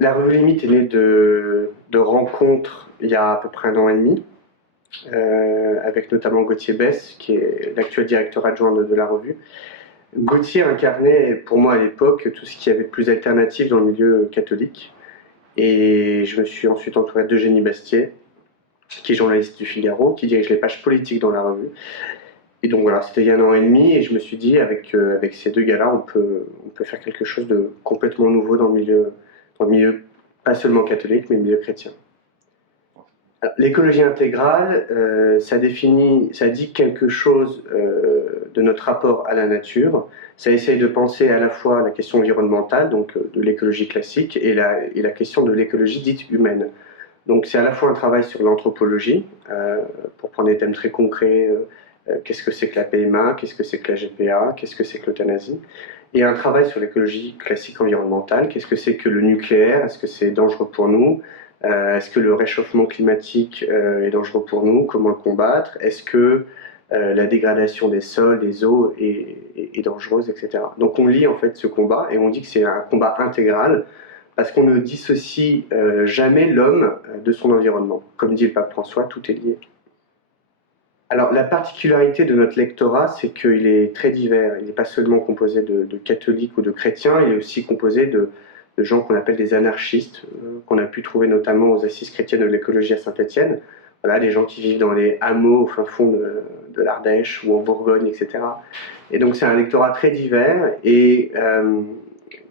La revue Limite est née de rencontres il y a à peu près 1 an et demi, avec notamment Gauthier Besse, qui est l'actuel directeur adjoint de la revue. Gauthier incarnait pour moi à l'époque tout ce qu'il y avait de plus alternatif dans le milieu catholique. Et je me suis ensuite entouré d'Eugénie Bastier, qui est journaliste du Figaro, qui dirige les pages politiques dans la revue. Et donc voilà, c'était il y a 1 an et demi, et je me suis dit, avec ces deux gars-là, on peut faire quelque chose de complètement nouveau dans le milieu pas seulement catholique, mais le milieu chrétien. L'écologie intégrale, ça dit quelque chose de notre rapport à la nature. Ça essaye de penser à la fois la question environnementale, donc de l'écologie classique, et la question de l'écologie dite humaine. Donc c'est à la fois un travail sur l'anthropologie, pour prendre des thèmes très concrets, qu'est-ce que c'est que la PMA, qu'est-ce que c'est que la GPA, qu'est-ce que c'est que l'euthanasie, et un travail sur l'écologie classique environnementale, qu'est-ce que c'est que le nucléaire, est-ce que c'est dangereux pour nous, est-ce que le réchauffement climatique est dangereux pour nous, comment le combattre, est-ce que la dégradation des sols, des eaux est dangereuse, etc. Donc on lit en fait ce combat et on dit que c'est un combat intégral parce qu'on ne dissocie jamais l'homme de son environnement. Comme dit le pape François, tout est lié. Alors la particularité de notre lectorat, c'est qu'il est très divers. Il n'est pas seulement composé de catholiques ou de chrétiens, il est aussi composé de gens qu'on appelle des anarchistes, qu'on a pu trouver notamment aux Assises chrétiennes de l'écologie à Saint-Étienne. Voilà, des gens qui vivent dans les hameaux au fin fond de l'Ardèche ou en Bourgogne, etc. Et donc c'est un lectorat très divers et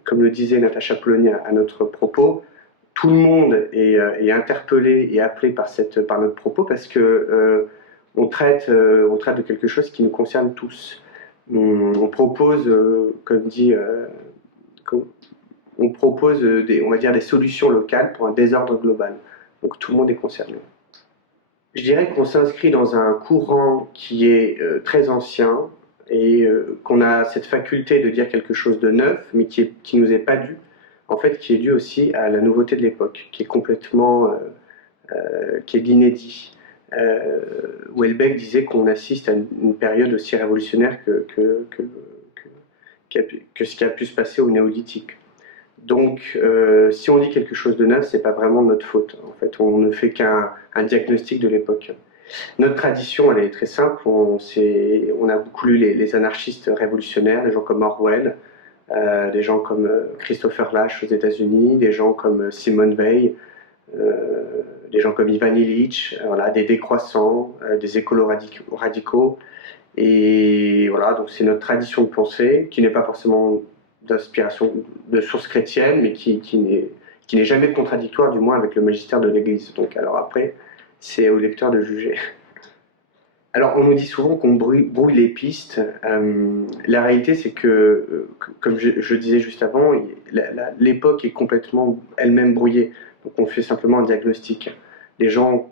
comme le disait Natacha Polony à notre propos, tout le monde est interpellé et appelé par notre propos parce que on traite de quelque chose qui nous concerne tous. On propose, comme dit, on propose on va dire des solutions locales pour un désordre global. Donc tout le monde est concerné. Je dirais qu'on s'inscrit dans un courant qui est très ancien et qu'on a cette faculté de dire quelque chose de neuf, mais qui nous est pas dû, en fait, qui est dû aussi à la nouveauté de l'époque, qui est complètement, qui est de l'inédit. Houellebecq disait qu'on assiste à une période aussi révolutionnaire que ce qui a pu se passer au néolithique. Donc, si on dit quelque chose de neuf, c'est pas vraiment de notre faute. En fait, on ne fait qu'un diagnostic de l'époque. Notre tradition, elle est très simple. On a beaucoup lu les anarchistes révolutionnaires, des gens comme Orwell, des gens comme Christopher Lasch aux États-Unis, des gens comme Simone Weil, des gens comme Ivan Illich, voilà, des décroissants, des écolos radicaux. Et voilà, donc c'est notre tradition de pensée qui n'est pas forcément d'inspiration, de source chrétienne, mais qui n'est jamais contradictoire, du moins avec le magistère de l'Église. Donc alors après, c'est au lecteur de juger. Alors on nous dit souvent qu'on brouille les pistes. La réalité c'est que, comme je disais juste avant, l'époque est complètement elle-même brouillée. Donc on fait simplement un diagnostic. Les gens,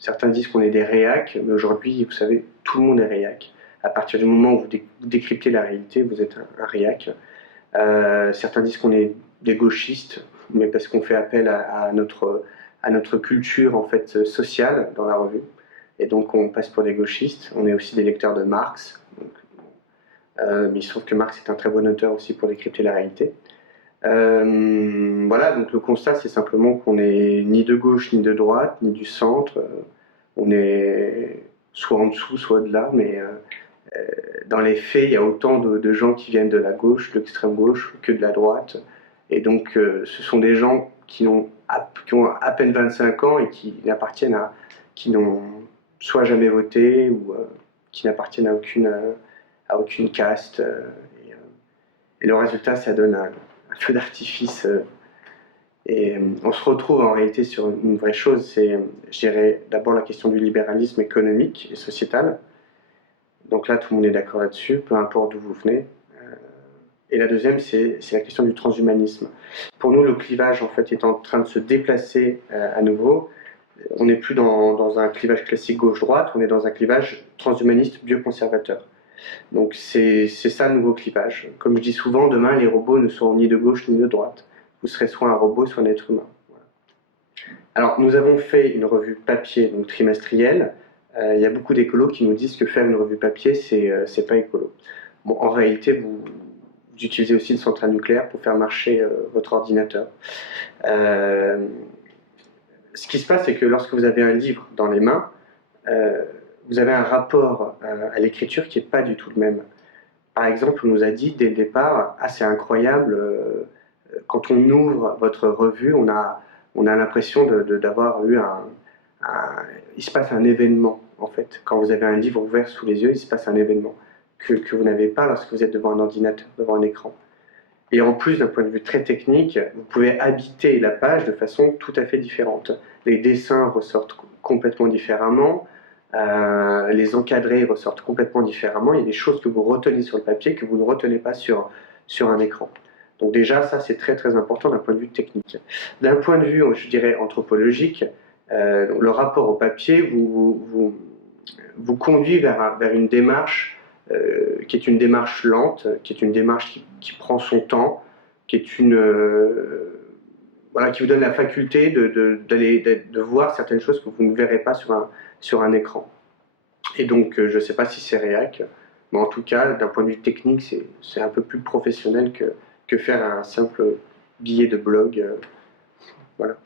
certains disent qu'on est des réacs, mais aujourd'hui, vous savez, tout le monde est réac. À partir du moment où vous décryptez la réalité, vous êtes un réac. Certains disent qu'on est des gauchistes, mais parce qu'on fait appel à notre culture en fait sociale dans la revue. Et donc on passe pour des gauchistes. On est aussi des lecteurs de Marx. Donc, mais il se trouve que Marx est un très bon auteur aussi pour décrypter la réalité. Voilà, donc le constat c'est simplement qu'on n'est ni de gauche ni de droite, ni du centre. On est soit en dessous, soit de là, mais dans les faits, il y a autant de gens qui viennent de la gauche, de l'extrême gauche, que de la droite. Et donc ce sont des gens qui ont à peine 25 ans et qui n'ont soit jamais voté ou qui n'appartiennent à aucune caste. Et le résultat, ça donne un feu d'artifice. Et on se retrouve en réalité sur une vraie chose, c'est, je dirais, d'abord la question du libéralisme économique et sociétal. Donc là, tout le monde est d'accord là-dessus, peu importe d'où vous venez. Et la deuxième, c'est la question du transhumanisme. Pour nous, le clivage, en fait, est en train de se déplacer à nouveau. On n'est plus dans un clivage classique gauche-droite, on est dans un clivage transhumaniste bioconservateur. Donc c'est ça le nouveau clivage. Comme je dis souvent, demain, les robots ne seront ni de gauche ni de droite. Vous serez soit un robot, soit un être humain. Voilà. Alors, nous avons fait une revue papier, donc trimestrielle. Il y a beaucoup d'écolos qui nous disent que faire une revue papier, c'est pas écolo. Bon, en réalité, vous utilisez aussi une centrale nucléaire pour faire marcher votre ordinateur. Ce qui se passe, c'est que lorsque vous avez un livre dans les mains, vous avez un rapport à l'écriture qui n'est pas du tout le même. Par exemple, on nous a dit dès le départ, ah c'est incroyable, quand on ouvre votre revue, on a l'impression d'avoir eu il se passe un événement en fait. Quand vous avez un livre ouvert sous les yeux, il se passe un événement que vous n'avez pas lorsque vous êtes devant un ordinateur, devant un écran. Et en plus, d'un point de vue très technique, vous pouvez habiter la page de façon tout à fait différente. Les dessins ressortent complètement différemment, les encadrés ressortent complètement différemment. Il y a des choses que vous retenez sur le papier que vous ne retenez pas sur un écran. Donc déjà, ça c'est très très important d'un point de vue technique. D'un point de vue, je dirais, anthropologique, le rapport au papier vous conduit vers une démarche qui est une démarche lente, qui est une démarche qui prend son temps, qui est voilà, qui vous donne la faculté de voir certaines choses que vous ne verrez pas sur un écran. Et donc, je ne sais pas si c'est réac, mais en tout cas, d'un point de vue technique, c'est un peu plus professionnel que faire un simple billet de blog. Voilà.